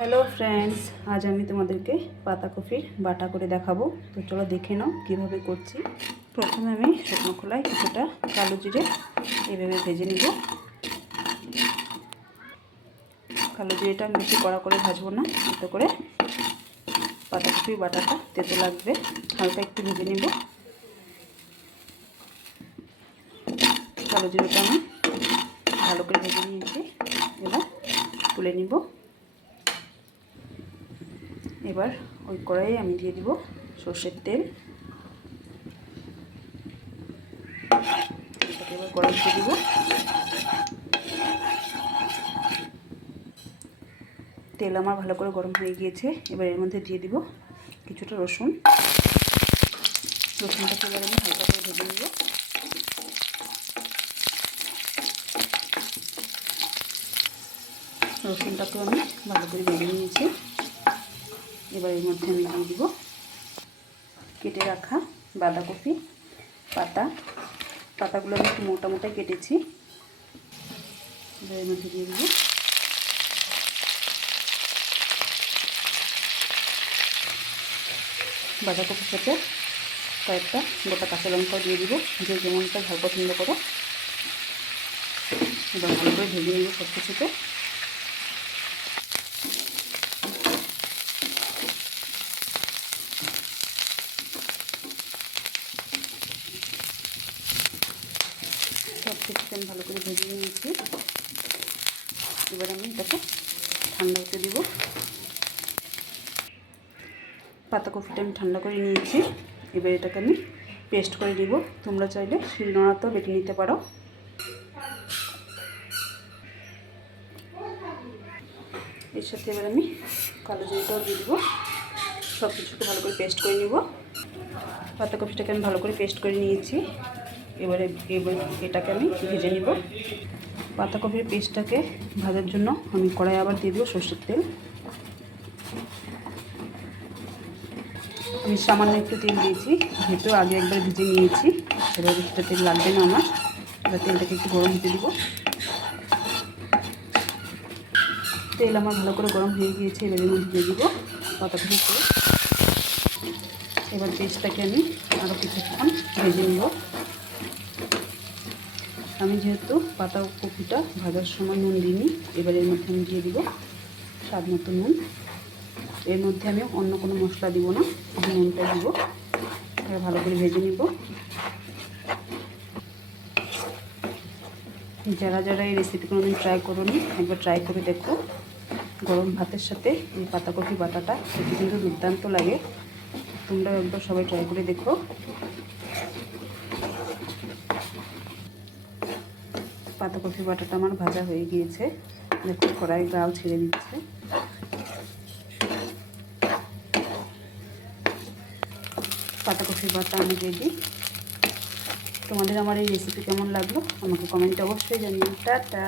Hello friends, আজ আমি তোমাদেরকে পাতাকপির বাটা করে দেখাবো। তো চলো দেখে নাও কীভাবে করছি। প্রথমে আমি শুকনো খোলায় কিছুটা কালো জিরে এভাবে ভেজে নেব। কালো জিরেটা আমি বেশি কড়া করে ভাজবো না, এতে করে পাতাকপির বাটাটা তেতো লাগবে। হালকা একটু ভেজে নেব। কালো জিরেটা আমি ভালো করে ভেজে নিয়েছি, এবার তুলে নিব। এবার ওই কড়াইয়ে আমি দিয়ে দিব সর্ষের তেল। এটাকে এবার গরম করে দিব। তেল আমার ভালো করে গরম হয়ে গিয়েছে। এবার এর মধ্যে দিয়ে দিব কিছুটা রসুন। রসুনটাকে এবার আমি হালকা করে ভেজে নেব। রসুনটাকেও আমি ভালো করে ভেজে নিয়েছি। এবার এর মধ্যে আমি দিয়ে দিব কেটে রাখা বাঁধাকপি পাতাগুলো আমি একটু মোটা মোটা কেটেছি। এবার এর মধ্যে দিয়ে দিব বাঁধাকপির সাথে কয়েকটা গোটা কাঁচা লঙ্কা দিয়ে দিব, যে যেমনটা ঝাল পছন্দ করো। এবার ভালো করে ভেজে নেব সব কিছুতে। সব কিছুতে আমি ভালো করে ভেজে নিয়েছি। এবার আমি এটাকে ঠান্ডা হতে দিব। পাতাকপিটা আমি ঠান্ডা করে নিয়েছি। এবার এটাকে আমি পেস্ট করে দিব। তোমরা চাইলে শিলনোড়াতেও বেটে নিতে পারো। এর সাথে এবার আমি কালো জিরেটাও দিয়ে দিব। সব কিছুকে ভালো করে পেস্ট করে নিব। পাতাকপিটাকে আমি ভালো করে পেস্ট করে নিয়েছি। এবার এটাকে আমি ভেজে নিব। পাতাকপির পেস্টটাকে ভাজার জন্য আমি কড়াই আবার দিয়ে দেবো সরষের তেল। আমি সামান্য একটু তেল দিয়েছি, যেহেতু আগে একবার ভেজে নিয়েছি, এবার বেশিটা তেল লাগবে না আমার। এবার তেলটাকে একটু গরম হতে দিব। তেল আমার ভালো করে গরম হয়ে গিয়েছে। এবার এর মধ্যে দিয়ে দিব পাতাকপি পেস্ট। এবার পেস্টটাকে আমি আরও কিছুক্ষণ ভেজে নেব। আমি যেহেতু পাতাকপিটা ভাজার সময় নুন দিইনি, এবার এর মধ্যে আমি দিয়ে দিব স্বাদ মতো নুন। এর মধ্যে আমি অন্য কোনো মশলা দিব না, শুধু নুনটা দিব। এবার ভালো করে ভেজে নিব। যারা যারা এই রেসিপি কোনোদিন ট্রাই করোনি, একবার ট্রাই করে দেখো। গরম ভাতের সাথে এই পাতাকপি বাটাটা খেতে কিন্তু দুর্দান্ত লাগে। তোমরা একবার সবাই ট্রাই করে দেখো। পাতাকপি বাটাটা আমার ভাজা হয়ে গিয়েছে। দেখো কড়াই গাল ছেড়ে দিচ্ছে। পাতাকপির বাটা আমি রেডি। তোমাদের আমার এই রেসিপি কেমন লাগলো আমাকে কমেন্টে অবশ্যই জানিও। টাটা।